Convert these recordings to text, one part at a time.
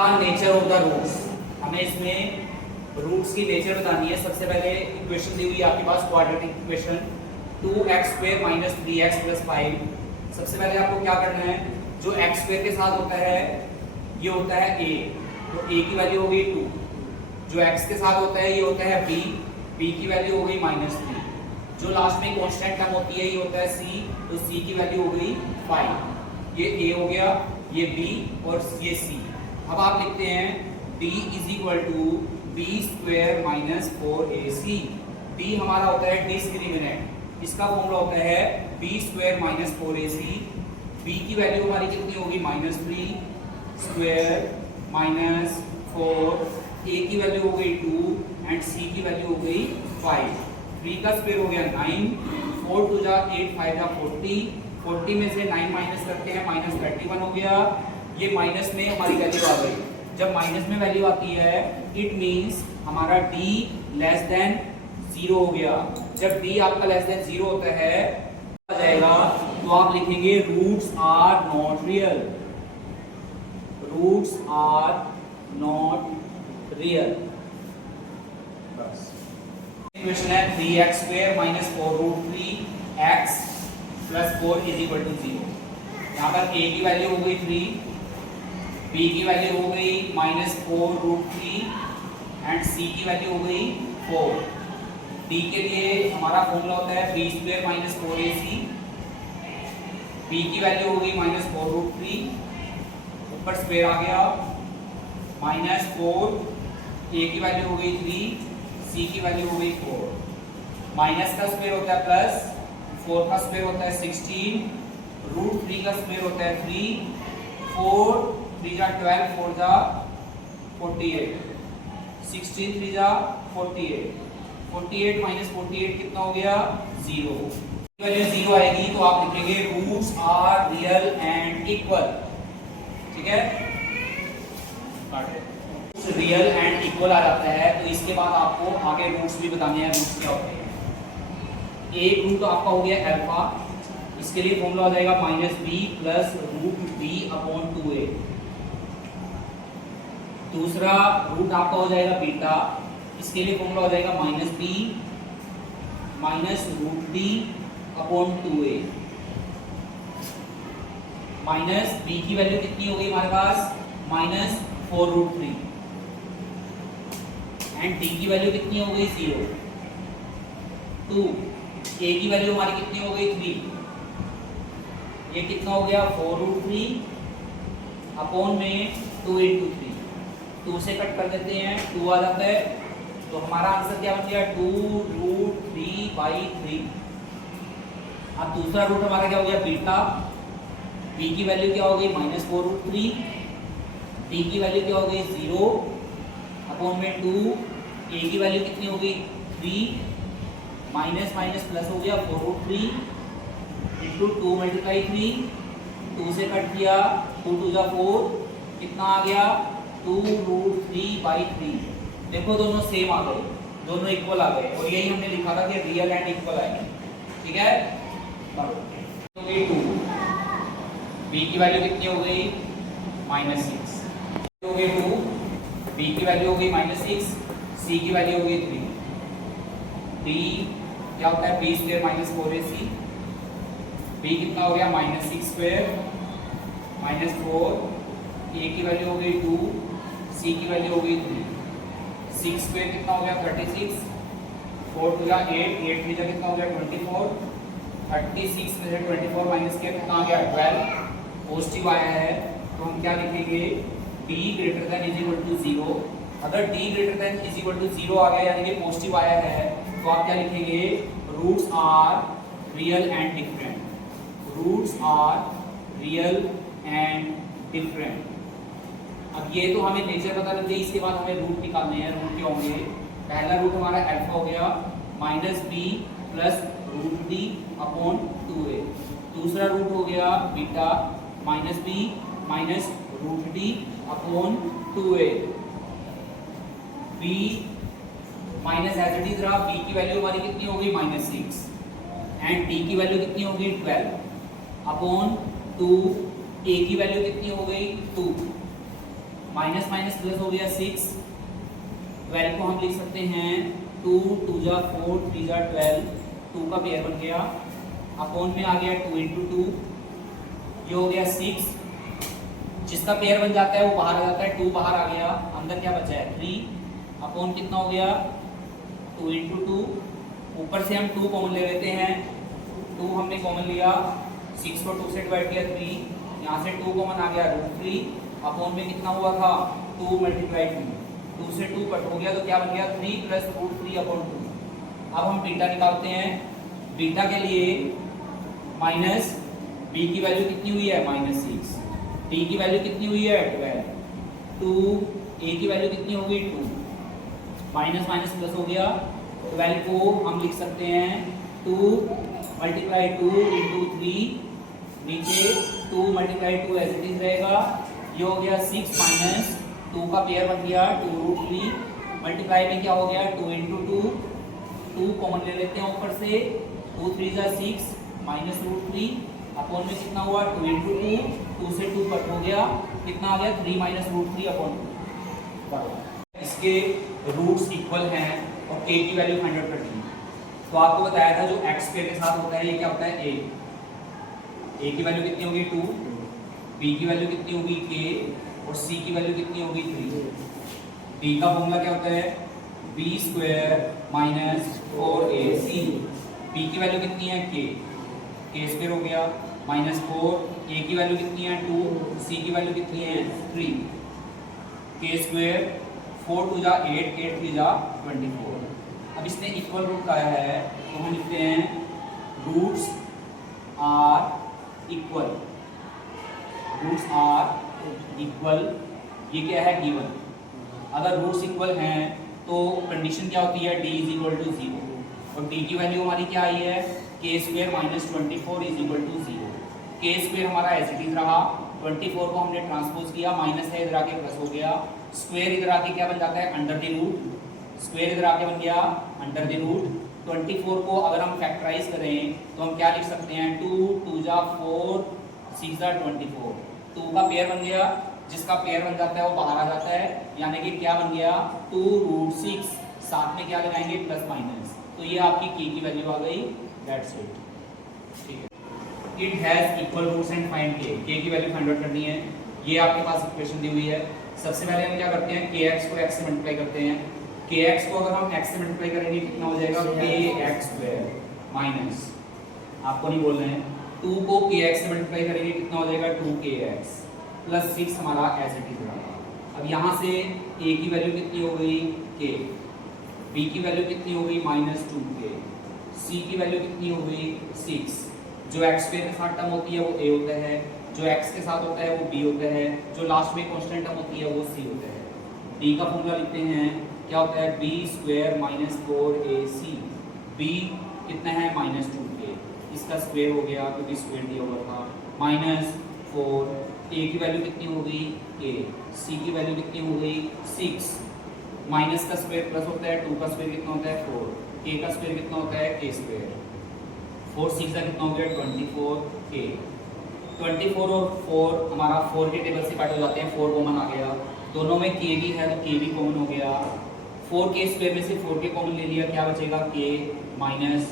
का nature of the roots, हमें इसमें रूट्स की नेचर बतानी है। सबसे पहले इक्वेशन दी हुई है आपके पास क्वाड्रेटिक इक्वेशन 2x² - 3x + 5। सबसे पहले आपको क्या करना है, जो x² के साथ होता है ये होता है a, तो a की वैल्यू हो गई 2। जो x के साथ होता है ये होता है b, b की वैल्यू हो गई -3। जो लास्ट में कांस्टेंट टर्म होती है ये होता है c, तो c की वैल्यू हो गई 5। ये a हो गया, ये b और ये c। अब आप लिखते हैं d = b² - 4ac। d हमारा होता है डिस्क्रिमिनेंट, इसका फॉर्मूला होता है b² - 4ac। b की वैल्यू हमारी कितनी होगी -3 स्क्वायर -4, a की वैल्यू हो गई 2 एंड c की वैल्यू हो गई 5। 3 का स्क्वायर हो गया 9, 4 2 जा 8 5 जा 40, 40 में से 9 माइनस करते हैं -31 हो गया। ये माइनस में हमारी वैल्यू आ गई। जब माइनस में वैल्यू आती है इट मींस हमारा d लेस देन 0 हो गया। जब d आपका लेस देन 0 होता है आ जाएगा तो आप लिखेंगे roots are not real, roots are not real. बस इक्वेशन है 3x² - 4√3x + 4 = 0। यहाँ पर a की वैल्यू हो गई 3, b की वैल्यू हो गई -4√3 एंड c की वैल्यू हो गई 4। d के लिए हमारा फॉर्मूला होता है b² - 4ac। b की वैल्यू हो गई -4√3, ऊपर स्क्वायर आ गया -4, a की वैल्यू हो गई 3, c की वैल्यू हो गई 4। माइनस का स्क्वायर होता है प्लस, 4 का स्क्वायर होता है 16, √3 का स्क्वायर होता है 3, 4 3 जा 12, 4 जा 48, 16 3 जा 48, 48 - 48 कितना हो गया 0। वैल्यू 0 आएगी तो आप लिखेंगे roots are real and equal. ठीक है, रियल एंड इक्वल आ जाता है तो इसके बाद आपको आगे रूट्स भी बताने हैं। रूट्स क्या होते हैं, एक रूट आपका हो गया अल्फा, इसके लिए फॉर्मूला हो जाएगा -b + √b/2a। दूसरा रूट आपका हो जाएगा बीटा, इसके लिए फॉर्मूला हो जाएगा -b -√d/2a। माइनस b की वैल्यू कितनी होगी हमारे पास -4√3 एंड d की वैल्यू कितनी हो गई 0, 2, a की वैल्यू हमारी कितनी हो गई 3, ये कितना हो गया 4√3 अपॉन में 2 × 3, 2 से कट कर देते हैं 2 आ जाता है तो हमारा आंसर क्या बन गया 2√3/3। अब दूसरा रूट हमारा क्या हो गया बीटा, b की वैल्यू क्या हो गई -4√3, d की वैल्यू क्या हो गई 0 अपॉन में 2, a की वैल्यू कितनी हो गई 3, माइनस माइनस प्लस हो गया 4√3 × 2 × 3, 2 से कट किया 2 2 जा 4, कितना आ गया 2√3/3। देखो दोनों सेम आ गए, दोनों इक्वल आ गए और यही हमने लिखा था कि रियल एंड इक्वल आएंगे। ठीक है, तो ये 2, b की वैल्यू कितनी हो गई -6 हो गई 2, b की वैल्यू हो गई -6, c की वैल्यू हो गई 3, d क्या होता है b² - 4ac, b कितना हो गया -6² -4, a की वैल्यू हो गई 2, c की वैल्यू हो गई 3, 6² कितना हो गया 36, 4 2 जा 8, 8 3 जा कितना हो गया 24, 36 में से 24 माइनस किया कितना आ गया 12। पॉजिटिव आया है तो हम क्या लिखेंगे d > 0। अगर d > 0 आ गया यानी कि पॉजिटिव आया है तो आप क्या लिखेंगे roots are real and different, roots are real and different. अब ये तो हमें नेचर पता लग गई, इसके बाद हमें रूट निकालने हैं। रूट क्या होंगे, पहला रूट हमारा अल्फा हो गया -b + √d/2a, दूसरा रूट हो गया beta -b -√d/2a। b minus as it is रहा, b की वैल्यू हमारी कितनी हो गई -6 एंड d की वैल्यू कितनी हो गई 12 अपॉन 2, a की वैल्यू कितनी हो गई 2, माइनस माइनस प्लस हो गया 6, 12 को हम लिख सकते हैं 2 2 जा 4 3 जा 12, 2 का पेयर बन गया, अपॉन में आ गया 2 इंटू 2, ये हो गया 6, जिसका पेयर बन जाता है वो बाहर आ जाता है, 2 बाहर आ गया, अंदर क्या बचा है 3, अपॉन कितना हो गया 2 इंटू 2, ऊपर से हम 2 कॉमन ले लेते हैं, 2 हमने कॉमन लिया, 6 को 2 से डिवाइड किया 3, यहाँ से 2 कॉमन आ गया √3, अपॉन में कितना हुआ था 2 मल्टीप्लाई 2 से 2 कट हो गया तो क्या बन गया 3 प्लस √3 अपॉन 2। अब हम बीटा निकालते हैं, बीटा के लिए माइनस बी की वैल्यू कितनी हुई है -6, डी की वैल्यू कितनी हुई है 12, 2 ए की वैल्यू कितनी होगी 2, माइनस माइनस प्लस हो गया, 12 को हम लिख सकते हैं 2 मल्टीप्लाई 2 इंटू 3, नीचे 2 मल्टीप्लाई 2 एज इट इज रहेगा, ये हो गया 6 माइनस 2 का पेयर बन गया 2√3, मल्टीप्लाई में क्या हो गया 2 इंटू 2, 2 कॉमन ले लेते हैं ऊपर से, 2 3 जा 6 माइनस √3, अपॉन में कितना हुआ 2 इंटू 2, 2 से 2 कट हो गया, कितना आ गया 3 माइनस √3 अपॉन 2। इसके रूट्स इक्वल हैं और k की वैल्यू 100 कर दी। तो आपको बताया था जो x स्क्वायर के साथ होता है ये क्या होता है a की वैल्यू कितनी होगी 2, b की वैल्यू कितनी होगी k और c की वैल्यू कितनी होगी 3। d का फॉर्मूला क्या होता है b square minus 4ac, b की वैल्यू कितनी है k स्क्वायर हो गया -4, a की वैल्यू कितनी है 2, c की वैल्यू कितनी है 3, k स्क्वायर 4 2 जा 8, 8 3 जा 24। अब इसने इक्वल रूट का है तो हम लिखते हैं roots are equal, roots are equal, ये क्या है गिवन। अगर रूट्स इक्वल हैं तो कंडीशन क्या होती है d इज इक्वल टू 0, और d की वैल्यू हमारी क्या आई है k square minus 24 is equal to 0। k square हमारा एज इट इज रहा, 24 को हमने ट्रांसपोज किया, माइनस है इधर आके प्लस हो गया, स्क्वायर इधर आके क्या बन जाता है अंडर द रूट, स्क्वायर इधर आके बन गया अंडर द रूट। 24 को अगर हम फैक्टराइज करें तो हम क्या लिख सकते हैं 2 2 जा 4 6 जा 24, 2 का पेयर बन गया, जिसका पेयर बन जाता है वो बाहर आ जाता है, यानी कि क्या बन गया 2√6, साथ में क्या लगाएंगे प्लस माइनस, तो ये आपकी k की वैल्यू आ गई, दैट्स इट। ठीक है, it has equal roots and find k की वैल्यू फाइंड आउट करनी है। ये आपके पास इक्वेशन दी हुई है। सबसे पहले हम क्या करते हैं kx को x से मल्टीप्लाई करते हैं, kx को अगर हम x से मल्टीप्लाई करेंगे कितना हो जाएगा kx स्क्वायर माइनस, आपको नहीं बोल रहे हैं, 2 को kx से मल्टीप्लाई करेंगे कितना हो जाएगा 2kx प्लस 6 हमारा एज इट इज रहा। अब यहाँ से a की वैल्यू कितनी हो गई k, b की वैल्यू कितनी हो गई -2k, c की वैल्यू कितनी हो गई 6, जो x स्क्वायर के साथ टर्म होती है वो a होता है, जो x के साथ होता है वो b होता है, जो लास्ट में कांस्टेंट टर्म होती है वो c होता है। d का फॉर्मूला लिखते हैं, क्या होता है b square minus 4ac, b कितना है -2k, इसका स्क्वायर हो गया क्योंकि स्क्वायर दिया हुआ था, -4, a की वैल्यू कितनी हो गई k, c की वैल्यू कितनी हो गई 6, माइनस का स्क्वायर प्लस होता है, 2 का स्क्वायर कितना होता है 4, k का स्क्वायर कितना होता है k स्क्वायर, 4 6 का कितना हो गया 24k, 24 और 4 हमारा 4 के टेबल से काट हो जाते हैं, 4 कॉमन आ गया, दोनों में k भी है तो k भी कॉमन हो गया, 4k स्क्वायर में से 4k कॉमन ले लिया, क्या बचेगा k माइनस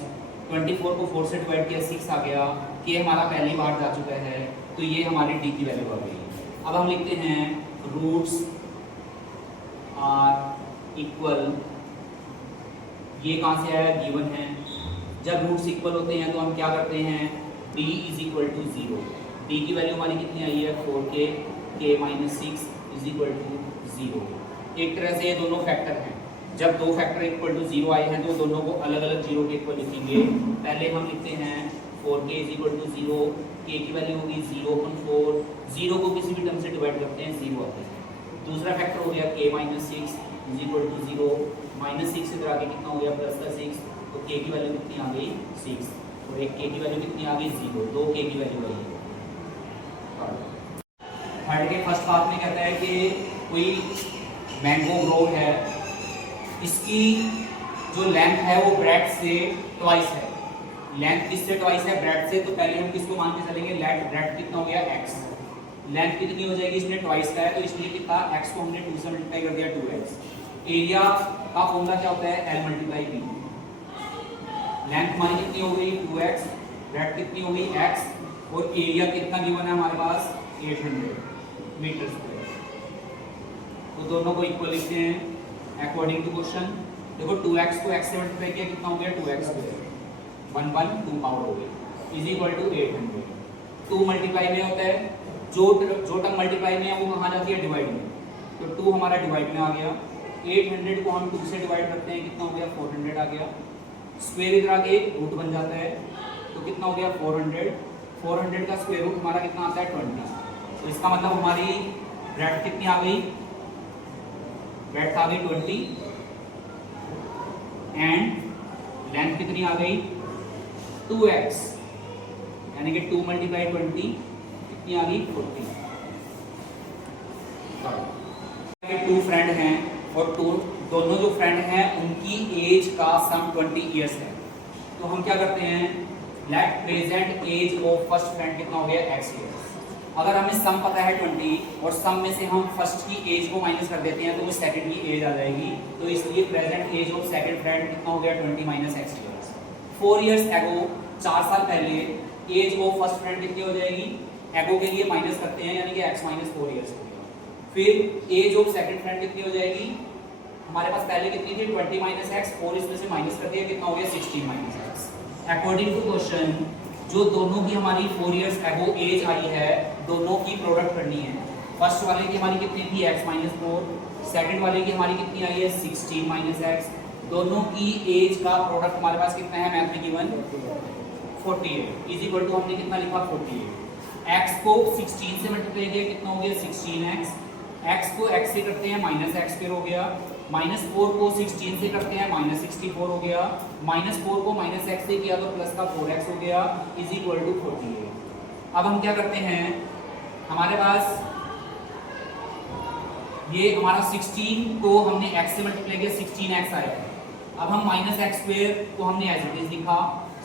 24 को 4 से डिवाइड किया 6 आ गया, k हमारा पहले ही बाहर जा चुका है, तो ये हमारी d की वैल्यू आ गई। अब हम लिखते हैं रूट्स आर इक्वल, ये कहाँ से आया गिवन है, जब रूट्स इक्वल होते हैं तो हम क्या करते हैं d is equal to 0, d की वैल्यू हमारी कितनी आई है 4k, k minus 6 is equal to 0। एक तरह से ये दोनों फैक्टर हैं, जब दो फैक्टर इक्वल टू 0 आए हैं तो दोनों को अलग अलग 0 के इक्वल लिखेंगे। पहले हम लिखते हैं 4k is equal to 0, k की वैल्यू होगी 0/4, 0 को किसी भी टर्म से डिवाइड करते हैं 0 आते हैं। दूसरा फैक्टर हो गया k minus 6 is equal to 0, -6 इधर आगे कितना हो गया प्लस का 6, तो k की वैल्यू कितनी आ गई 6, और एक k की वैल्यू कितनी आ गई 0, 2 k की वैल्यू आई। थर्ड के फर्स्ट पार्ट में कहता है कि कोई मैंगो ग्रो है, इसकी जो लेंथ है वो ब्रेड से ट्वाइस है, लेंथ किससे ट्वाइस है ब्रेड से, तो पहले हम किसको मान के चलेंगे ब्रेड कितना हो गया x, लेंथ कितनी हो जाएगी, इसमें ट्वाइस का है तो इसलिए कितना x को हमने 2 से मल्टीप्लाई कर दिया 2x। एरिया का फॉर्मूला क्या होता है, l मल्टीप्लाई b। लेंथ हमारी कितनी हो गई 2x, ब्रेड्थ कितनी हो गई x, और एरिया कितना गिवन है हमारे पास 800 मीटर स्क्वायर। तो दोनों को इक्वल लिखते हैं अकॉर्डिंग टू क्वेश्चन। देखो 2x को x से मल्टीप्लाई किया कितना हो गया 2x स्क्वायर, 1 1 2 पावर हो गई इज इक्वल टू 800। 2 मल्टीप्लाई में होता है, जो टर्म मल्टीप्लाई में है वो कहाँ जाती है डिवाइड में, तो 2 हमारा डिवाइड में आ गया। 800 को हम 2 से डिवाइड करते हैं कितना हो गया 400 आ गया। स्क्वायर इधर आके रूट बन जाता है तो कितना हो गया 400। 400 का स्क्वायर रूट हमारा कितना आता है 20। तो इसका मतलब हमारी ब्रेड्थ कितनी आ गई, ब्रेड्थ आ गई 20 एंड लेंथ कितनी आ गई 2x, यानी कि 2 मल्टीप्लाई 20 कितनी आ गई 40। टू फ्रेंड हैं और दोनों जो फ्रेंड हैं उनकी एज का सम 20 इयर्स है। तो हम क्या करते हैं, let present age of first friend कितना हो गया x इयर्स। अगर हमें सम पता है 20 और सम में से हम फर्स्ट की एज को माइनस कर देते हैं तो वो सेकंड की एज आ जाएगी। तो इसलिए present age of second friend कितना हो गया 20 minus x years. 4 years ago, 4 साल पहले एज ऑफ फर्स्ट फ्रेंड कितनी हो जाएगी, एगो के लिए माइनस करते हैं यानी कि x माइनस 4 इयर्स हो गया। फिर एज ऑफ सेकंड फ्रेंड कितनी हो जाएगी, हमारे पास पहले कितनी थी 20 माइनस x, 4 इसमें से माइनस कर दिया कितना हो गया 16 minus x। According to question जो दोनों की हमारी 4 इयर्स एगो एज आई है दोनों की प्रोडक्ट करनी है। फर्स्ट वाले की हमारी कितनी थी x माइनस 4, सेकेंड वाले की हमारी कितनी आई है 16 माइनस x। दोनों की एज का प्रोडक्ट हमारे पास कितना है मैथ में गिवन 48 इज इक्वल टू हमने कितना लिखा 48। x को 16 से मल्टीप्लाई किया कितना हो गया 16x, x को x से करते हैं माइनस x स्क्वायर हो गया, माइनस 4 को 16 से करते हैं माइनस 64 हो गया, माइनस 4 को माइनस x से किया तो प्लस का 4x हो गया इज इक्वल टू 48। अब हम क्या करते हैं, हमारे पास ये हमारा 16 को हमने x से मल्टीप्लाई किया 16x आया है। अब हम माइनस x स्क्वायर को हमने एज इट इज लिखा,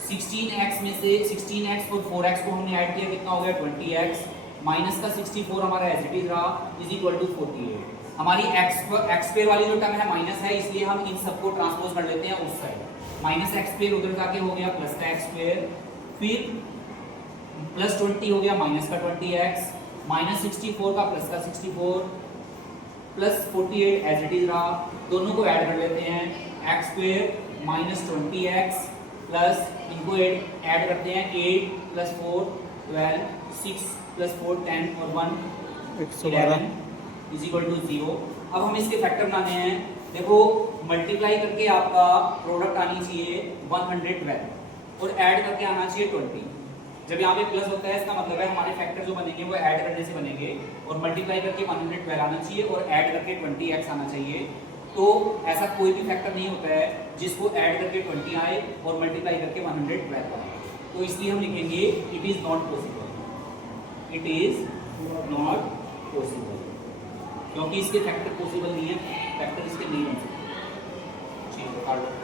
16x में से 16x और 4x को हमने ऐड किया कितना हो गया 20x, माइनस का 64 हमारा एज इट इज रहा इज इक्वल टू 48। हमारी x स्क्वायर वाली जो टर्म है माइनस है इसलिए हम इन सबको ट्रांसपोज कर लेते हैं उस साइड। माइनस x स्क्वायर उधर जाके हो गया प्लस का x स्क्वायर, फिर प्लस 20 हो गया माइनस का 20x, माइनस 64 का प्लस का 64 प्लस 48 एज इट इज रहा। दोनों को ऐड कर लेते हैं, x square minus 20x plus इनको ऐड करते हैं 8 प्लस 4 12 6 प्लस 4 10 और 1 11 इज इक्वल टू 0। अब हम इसके फैक्टर बनाने हैं। देखो मल्टीप्लाई करके आपका प्रोडक्ट आनी चाहिए 112 और ऐड करके आना चाहिए 20। जब यहाँ पे प्लस होता है इसका मतलब है हमारे फैक्टर जो बनेंगे वो ऐड करने से बनेंगे, और मल्टीप्लाई करके 112 आना चाहिए और ऐड करके 20x आना चाहिए। तो ऐसा कोई भी फैक्टर नहीं होता है जिसको ऐड करके 20 आए और मल्टीप्लाई करके 112 आए। तो इसलिए हम लिखेंगे it is not possible, it is not possible, क्योंकि इसके फैक्टर पॉसिबल नहीं है, फैक्टर इसके नहीं बन सकते। ठीक है।